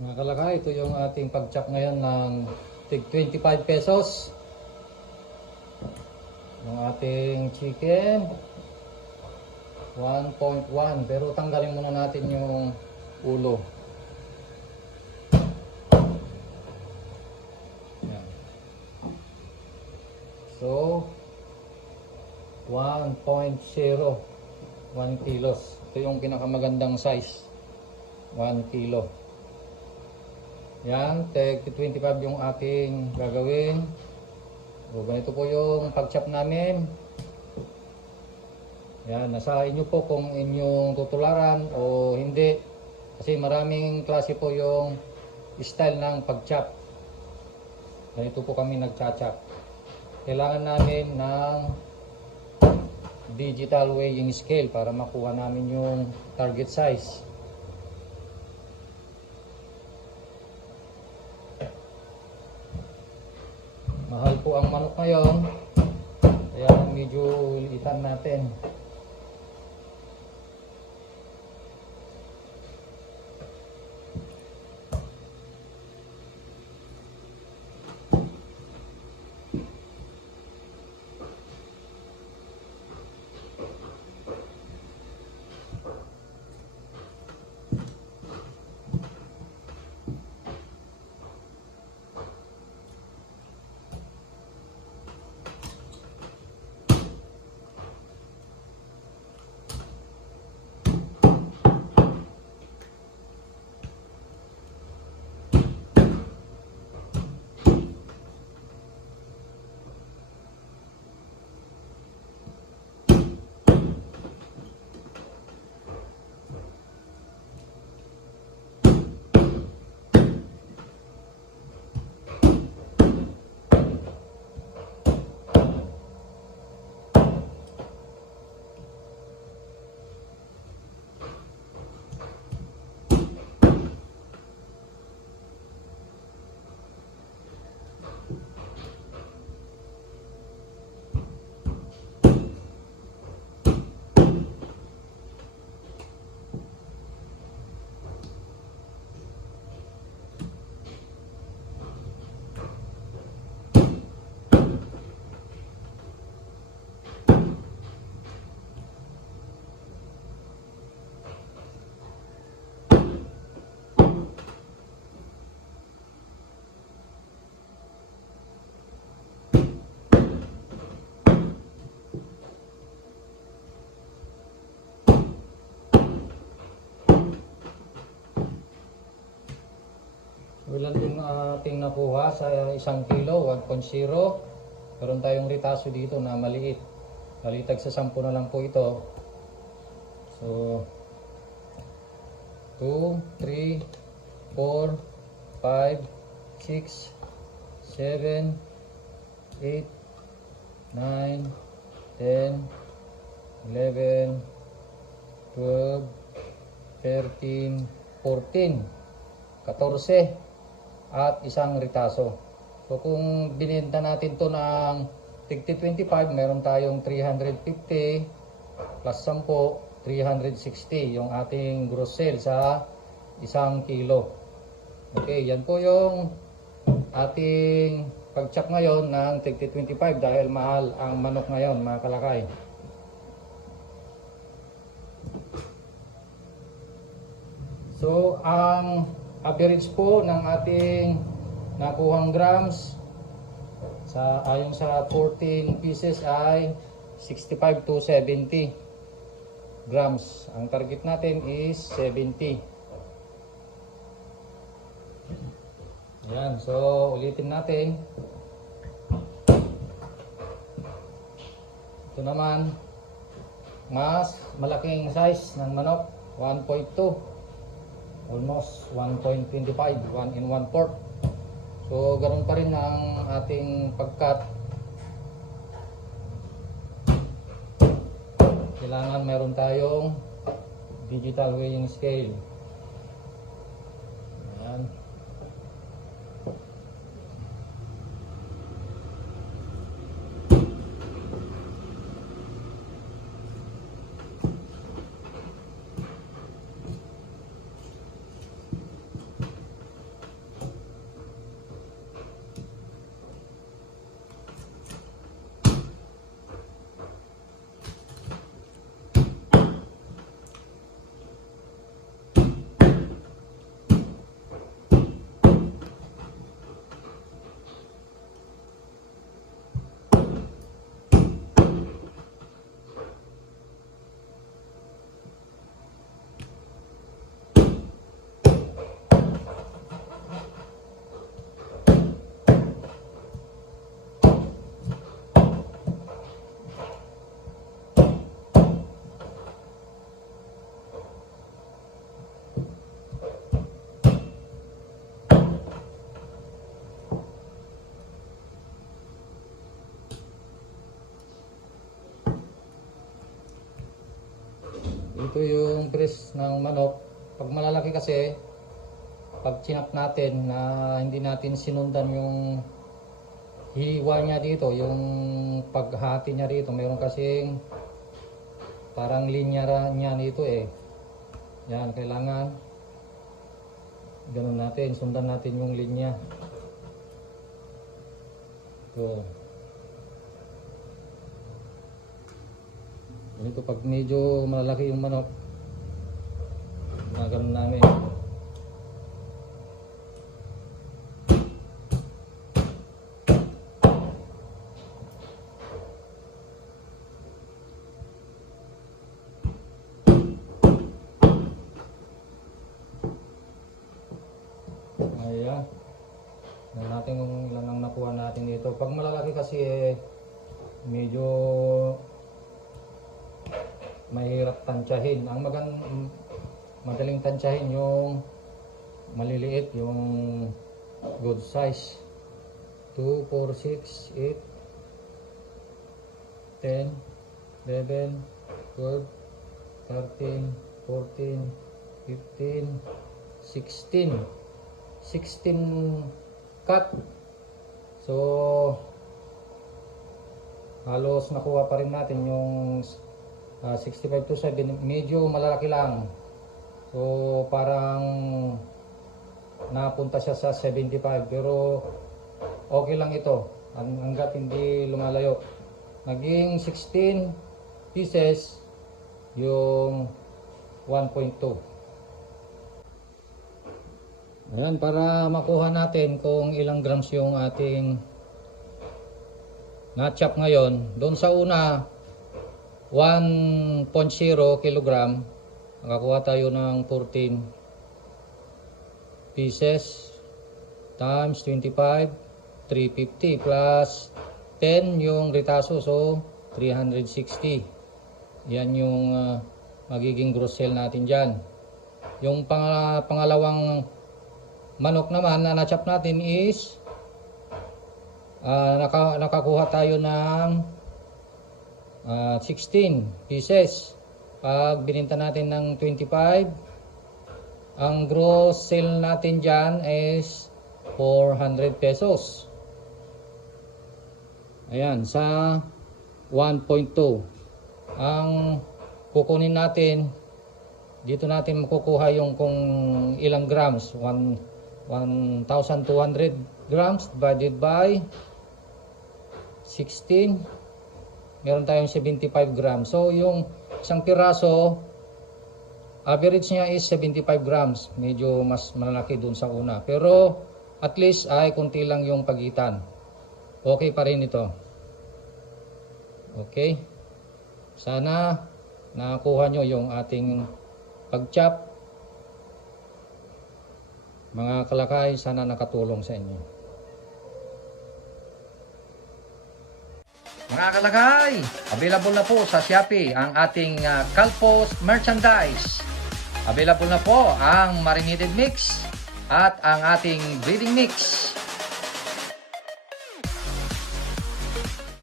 Mga kalakay, ito yung ating pag-chop ngayon ng tig 25 pesos. Yung ating chicken 1.1, pero tanggalin muna natin yung ulo. Yan. So 1.0, 1 kilos. Ito yung pinakamagandang size, 1 kilo. Yan, tig 25 yung ating gagawin. So, ganito po yung pag-chop namin. Yan, nasa inyo po kung inyong tutularan o hindi. Kasi maraming klase po yung style ng pag-chop. Ganito po kami nag-chop. Kailangan namin ng digital weighing scale para makuha namin yung target size. Mahal po ang manok ngayon, kaya medyo liitan natin. Ilan yung ating nakuha sa 1 kilo, 1.0. Meron tayong ritaso dito na maliit. Balitag sa 10 na lang po ito. So 2, 3, 4, 5, 6, 7, 8, 9, 10, 11, 12, 13, 14, 14 at isang ritaso. So kung binenta natin to ng tig 25, meron tayong 350 plus 10, 360 yung ating gross sale sa 1 kilo. Okay, yan po yung ating pag-chop ngayon ng tig 25 dahil mahal ang manok ngayon, mga kalakay. So ang average po ng ating nakuhang grams ayon sa 14 pieces ay 65 to 70 grams. Ang target natin is 70. Ayan, so ulitin natin. Ito naman, mas malaking size ng manok, 1.2. Almost 1.25, 1 in 1/4. So ganoon pa rin ang ating pagkat. Kailangan meron tayong digital weighing scale. Ayan. Ito yung breast ng manok. Pag malalaki kasi, pag chinap natin na hindi natin sinundan yung hiwa niya dito, yung paghati niya dito, mayroon kasing parang linya niya dito eh. Yan, kailangan ganun natin, sundan natin yung linya. Ito. Ganito pag medyo malalaki yung manok, ganun namin. Ayan. Tignan natin kung ilan ang nakuha natin dito. Pag malalaki kasi medyo mahirap tansyahin. Ang madaling tansyahin yung maliliit, yung good size. 2, 4, 6, 8, 10, 11, 12, 13, 14, 15, 16. 16 cut. So halos nakuha pa rin natin yung 65 to 7. Medyo malalaki lang. So parang napunta siya sa 75, pero okay lang ito hanggat hindi lumalayo. Naging 16 pieces yung 1.2. Ayan, para makuha natin kung ilang grams yung ating na-chop ngayon. Doon sa una, 1.0 kilogram. Nakakuha tayo ng 14 pieces times 25, 350 plus 10 yung retaso, so 360. Yan yung magiging gross sale natin dyan. Yung pangalawang manok naman na na-chop natin is nakakuha tayo ng 16 pieces. Pag bininta natin ng 25, ang gross sale natin dyan is 400 pesos. Ayan, sa 1.2. Ang kukunin natin, dito natin makukuha yung kung ilang grams. 1,200 grams divided by 16, meron tayong 75 grams. So yung isang piraso, average niya is 75 grams. Medyo mas malaki dun sa una, pero at least ay konti lang yung pagitan. Okay pa rin ito. Okay, sana nakuha nyo yung ating pag-chop. Mga kalakay, sana nakatulong sa inyo. Mga kalakay, available na po sa Shopee ang ating Calpos merchandise. Available na po ang marinated mix at ang ating breeding mix.